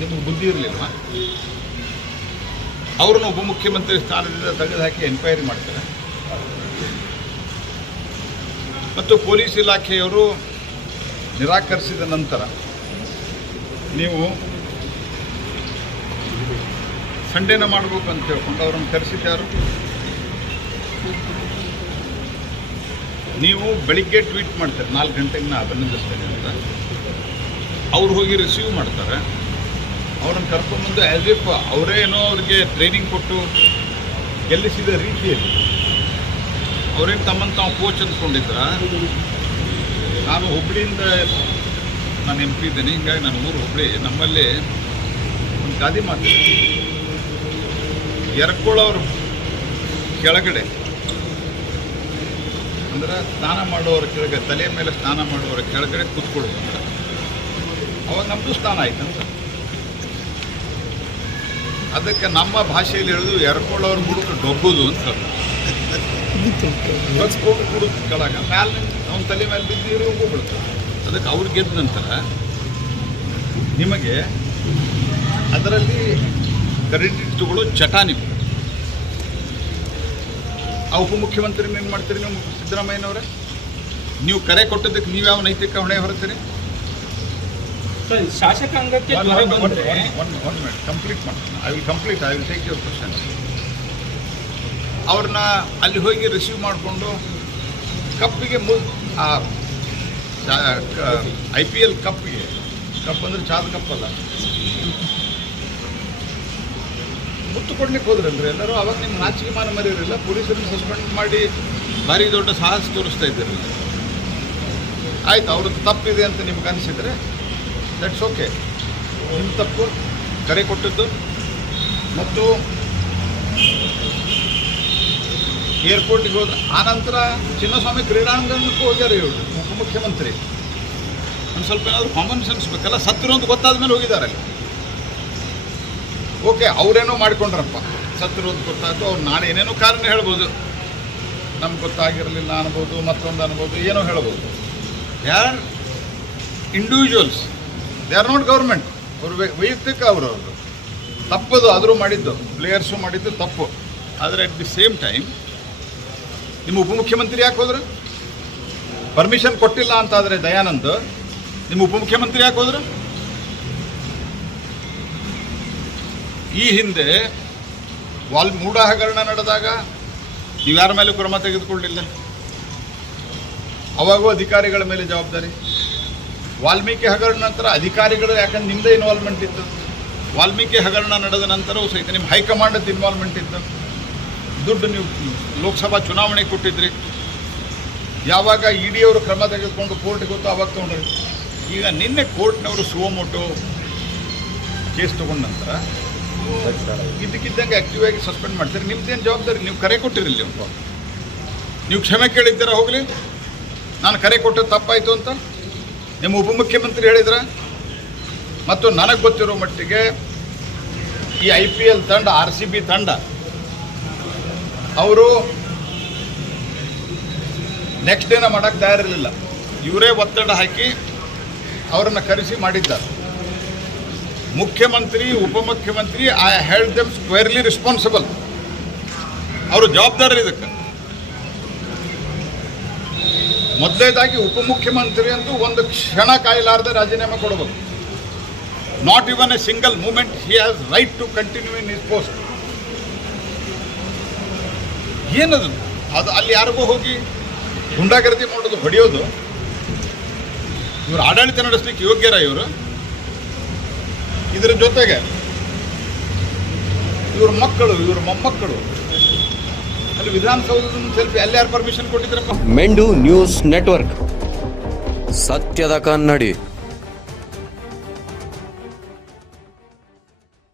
ನಿಮಗೆ ಬುದ್ಧಿ ಇರಲಿಲ್ಲ ಅವ್ರನ್ನ ಉಪಮುಖ್ಯಮಂತ್ರಿ ಸ್ಥಾನದಿಂದ ತೆಗೆದುಹಾಕಿ ಎನ್ಕ್ವೈರಿ ಮಾಡ್ತಾರೆ. ಮತ್ತು ಪೊಲೀಸ್ ಇಲಾಖೆಯವರು ನಿರಾಕರಿಸಿದ ನಂತರ ನೀವು ಸಂಡೇನ ಮಾಡಬೇಕು ಅಂತ ಹೇಳ್ಕೊಂಡು ಅವ್ರನ್ನ ಕರೆಸಿದ್ದಾರು ನೀವು ಬೆಳಿಗ್ಗೆ ಟ್ವೀಟ್ ಮಾಡ್ತಾರೆ, ನಾಲ್ಕು ಗಂಟೆಗೆ ನಾ ಅಭಿನಂದಿಸ್ತೇನೆ ಅಂತ. ಅವ್ರು ಹೋಗಿ ರಿಸೀವ್ ಮಾಡ್ತಾರೆ. ಅವ್ರನ್ನ ಕರ್ಕೊಂಡ್ಬಂದು ಆ್ಯಸ್ ಇಫ್ ಅವರೇ ಏನೋ ಅವ್ರಿಗೆ ಟ್ರೈನಿಂಗ್ ಕೊಟ್ಟು ಗೆಲ್ಲಿಸಿದ ರೀತಿಯಲ್ಲಿ. ಅವ್ರೇನು ತಮ್ಮನ್ನು ತಾವು ಕೋಚ್ ಅಂದ್ಕೊಂಡಿದ್ರ ನಾನು ಹುಬ್ಳಿಯಿಂದ ನಾನು ಎಂ ಪಿ ಇದ್ದೇನೆ, ಹಿಂಗಾಗಿ ನಾನು ಊರು ಹುಬ್ಳಿ. ನಮ್ಮಲ್ಲಿ ಒಂದು ಗಾದಿ ಮಾತು ಎರ್ಕೊಳ್ಳೋರ ಕೆಳಗಡೆ. ಅಂದ್ರೆ ಸ್ನಾನ ಮಾಡುವವರ ಕೆಳಗಡೆ ತಲೆ ಮೇಲೆ ಸ್ನಾನ ಮಾಡುವವರ ಕೆಳಗಡೆ ಕೂತ್ಕೊಳ್ಳೋದು. ಅವಾಗ ನಮ್ಮದು ಸ್ನಾನ ಆಯ್ತಂತ. ಅದಕ್ಕೆ ನಮ್ಮ ಭಾಷೆಯಲ್ಲಿ ಹೇಳೋದು ಎರ್ಕೊಳ್ಳೋರು ಮುಡುಕು ಡೊಬ್ಬುದು ಅಂತ. ಕೆಳಗ. ಮ್ಯಾಲೆ ಅವ್ನ ತಲೆ ಮೇಲೆ ಬಿದ್ದು ಹೋಗ್ಬಿಡ್ತಾರೆ ಅದಕ್ಕೆ ಅವ್ರು ಗೆದ್ದ ನಂತರ ನಿಮಗೆ ಅದರಲ್ಲಿ ಕ್ರೆಡಿಟ್ ತಗೊಳ್ಳೋ ಚಟ ನೀವು. ಆ ಉಪಮುಖ್ಯಮಂತ್ರಿ ಏನು ಮಾಡ್ತೀರಿ ನೀವು, ಸಿದ್ದರಾಮಯ್ಯನವರೇ? ನೀವು ಕರೆ ಕೊಟ್ಟಿದ್ದಕ್ಕೆ ನೀವು ಯಾವ ನೈತಿಕ ಹೊಣೆ ಹೊರತೀರಿ? ಶಾಸಕಾಂಗಕ್ಕೆ ಕಂಪ್ಲೀಟ್ ಮಾಡ್ತೀನಿ I will complete I will take your question ಅವ್ರನ್ನ ಅಲ್ಲಿ ಹೋಗಿ ರಿಸೀವ್ ಮಾಡಿಕೊಂಡು ಕಪ್ಪಿಗೆ ಮು ಐ ಪಿ ಎಲ್ ಕಪ್ಪಿಗೆ. ಕಪ್ ಅಂದ್ರೆ ಚಾದ ಕಪ್ ಅಲ್ಲ ಮುತ್ತು ಕೊಡ್ಲಿಕ್ಕೆ ಹೋದ್ರಲ್ರಿ ಎಲ್ಲರೂ ಅವಾಗ ನಿಮ್ಮ ನಾಚಿಕೆ ಮಾನ ಮರೆಯೋರಿಲ್ಲ ಪೊಲೀಸರನ್ನು ಸಸ್ಪೆಂಡ್ ಮಾಡಿ ಭಾರಿ ದೊಡ್ಡ ಸಾಹಸ ತೋರಿಸ್ತಾ ಇದ್ದಿರಲ್ಲ. ಆಯ್ತು ಅವ್ರದ್ದು ತಪ್ಪಿದೆ ಅಂತ ನಿಮ್ಗೆ ಅನಿಸಿದರೆ ದಟ್ಸ್ ಓಕೆ ನಿಮ್ಮ ತಪ್ಪು. ಕರೆ ಕೊಟ್ಟದ್ದು. ಮತ್ತು ಏರ್ಪೋರ್ಟಿಗೆ ಹೋದ ಆನಂತರ ಚಿನ್ನಸ್ವಾಮಿ ಕ್ರೀಡಾಂಗಣಕ್ಕೂ ಹೋಗ್ಯಾರ ಇವರು, ಉಪಮುಖ್ಯಮಂತ್ರಿ. ಒಂದು ಸ್ವಲ್ಪ ಏನಾದರೂ ಕಾಮನ್ ಸೆನ್ಸ್ ಬೇಕಲ್ಲ, ಸತ್ರು ಅಂತ ಗೊತ್ತಾದ ಮೇಲೆ ಹೋಗಿದ್ದಾರೆ ಓಕೆ ಅವರೇನೋ ಮಾಡಿಕೊಂಡ್ರಪ್ಪ. ಸತ್ರು ಅಂತ ಗೊತ್ತಾಯ್ತು, ಅವ್ರು ನಾನು ಏನೇನೋ ಕಾರಣ ಹೇಳ್ಬೋದು. ನಮ್ಗೆ ಗೊತ್ತಾಗಿರಲಿಲ್ಲ ಅನ್ಬೋದು, ಮತ್ತೊಂದು ಅನ್ಬೋದು, ಏನೋ ಹೇಳ್ಬೋದು. ಯಾರ್ individuals they are not government ಅವರು ವೈಯಕ್ತಿಕ ಅವರು ಅವರು. ತಪ್ಪದು ಆದರೂ ಮಾಡಿದ್ದು. ಪ್ಲೇಯರ್ಸು ಮಾಡಿದ್ದು ತಪ್ಪು. ಆದರೆ ಅಟ್ ದಿ ಸೇಮ್ ಟೈಮ್ ನಿಮ್ಮ ಉಪಮುಖ್ಯಮಂತ್ರಿ ಯಾಕೆ ಹೋದ್ರು? ಪರ್ಮಿಷನ್ ಕೊಟ್ಟಿಲ್ಲ ಅಂತಾದರೆ ದಯಾನಂದ್, ನಿಮ್ಮ ಉಪಮುಖ್ಯಮಂತ್ರಿ ಯಾಕೆ ಹೋದ್ರು? ಈ ಹಿಂದೆ ವಾಲ್ ಮೂಢ ಹಗರಣ ನಡೆದಾಗ ನೀವು ಯಾರ ಮೇಲೆ ಕ್ರಮ ತೆಗೆದುಕೊಳ್ಳಿಲ್ಲ. ಅವಾಗೂ ಅಧಿಕಾರಿಗಳ ಮೇಲೆ ಜವಾಬ್ದಾರಿ. ವಾಲ್ಮೀಕಿ ಹಗರಣ ನಂತರ ಅಧಿಕಾರಿಗಳು ಯಾಕಂದ್ರೆ ನಿಮ್ಮದೇ ಇನ್ವಾಲ್ವ್ಮೆಂಟ್ ಇತ್ತು. ವಾಲ್ಮೀಕಿ ಹಗರಣ ನಡೆದ ನಂತರವೂ ಸಹಿತ ನಿಮ್ಮ ಹೈಕಮಾಂಡದ ಇನ್ವಾಲ್ವ್ಮೆಂಟ್ ಇತ್ತು. ದುಡ್ಡು ನೀವು ಲೋಕಸಭಾ ಚುನಾವಣೆ ಕೊಟ್ಟಿದ್ರಿ. ಯಾವಾಗ ಇ ಡಿ ಅವರು ಕ್ರಮ ತೆಗೆದುಕೊಂಡು ಕೋರ್ಟ್ಗೆ ಗೊತ್ತು ಅವಾಗ ತೊಗೊಂಡ್ರಿ. ಈಗ ನಿನ್ನೆ ಕೋರ್ಟ್ನವರು ಸುವಮೋಟು ಕೇಸ್ ತಗೊಂಡ ನಂತರ ಇದಕ್ಕಿದ್ದಂಗೆ ಆಕ್ಟಿವ್ ಆಗಿ ಸಸ್ಪೆಂಡ್ ಮಾಡ್ತೀರಿ. ನಿಮ್ದೇನು ಜವಾಬ್ದಾರಿ? ನೀವು ಕರೆ ಕೊಟ್ಟಿರಲಿ ನೀವು ನೀವು ಕ್ಷಮೆ ಕೇಳಿದ್ದೀರಾ ಹೋಗಲಿ. ನಾನು ಕರೆ ಕೊಟ್ಟದ್ದು ತಪ್ಪಾಯಿತು ಅಂತ? ನಿಮ್ಮ ಉಪಮುಖ್ಯಮಂತ್ರಿ ಹೇಳಿದ್ರ? ಮತ್ತು ನನಗೆ ಗೊತ್ತಿರೋ ಮಟ್ಟಿಗೆ ಈ ಐ ಪಿ ಎಲ್ ತಂಡ, ಆರ್ ಸಿ ಬಿ ತಂಡ, ಅವರು ನೆಕ್ಸ್ಟ್ ಡೇನ ಮಾಡೋಕ್ಕೆ ತಯಾರಿರಲಿಲ್ಲ. ಇವರೇ ಒತ್ತಡ ಹಾಕಿ ಅವರನ್ನು ಕರೆಸಿ ಮಾಡಿದ್ದಾರೆ. ಮುಖ್ಯಮಂತ್ರಿ, ಉಪಮುಖ್ಯಮಂತ್ರಿ I held them squarely responsible ಅವರು ಜವಾಬ್ದಾರಿ ಇದಕ್ಕೆ. ಮೊದಲನೇದಾಗಿ ಉಪಮುಖ್ಯಮಂತ್ರಿ ಅಂತೂ ಒಂದು ಕ್ಷಣ ಕಾಯಲಾರದೆ ರಾಜೀನಾಮೆ ಕೊಡಬೇಕು not even a single moment he has right to continue in his post ಏನದು? ಅದು ಅಲ್ಲಿ ಯಾರಿಗೂ ಹೋಗಿ ಗುಂಡಾಗರ್ದಿ ಮಾಡೋದು ಹೊಡೆಯೋದು? ಇವರು ಆಡಳಿತ ನಡೆಸಲಿಕ್ಕೆ ಯೋಗ್ಯರ ಇವರು? ಇದರ ಜೊತೆಗೆ ಇವ್ರ ಮಕ್ಕಳು, ಇವ್ರ ಮೊಮ್ಮಕ್ಕಳು ಅಲ್ಲಿ ವಿಧಾನಸೌಧದ ಸೆಲ್ಫಿ ಅಲ್ಲಿ ಯಾರು ಪರ್ಮಿಷನ್ ಕೊಟ್ಟಿದ್ರಪ್ಪ? ಮೆಂಡು ನ್ಯೂಸ್ ನೆಟ್ವರ್ಕ್. ಸತ್ಯದ ಕನ್ನಡಿ.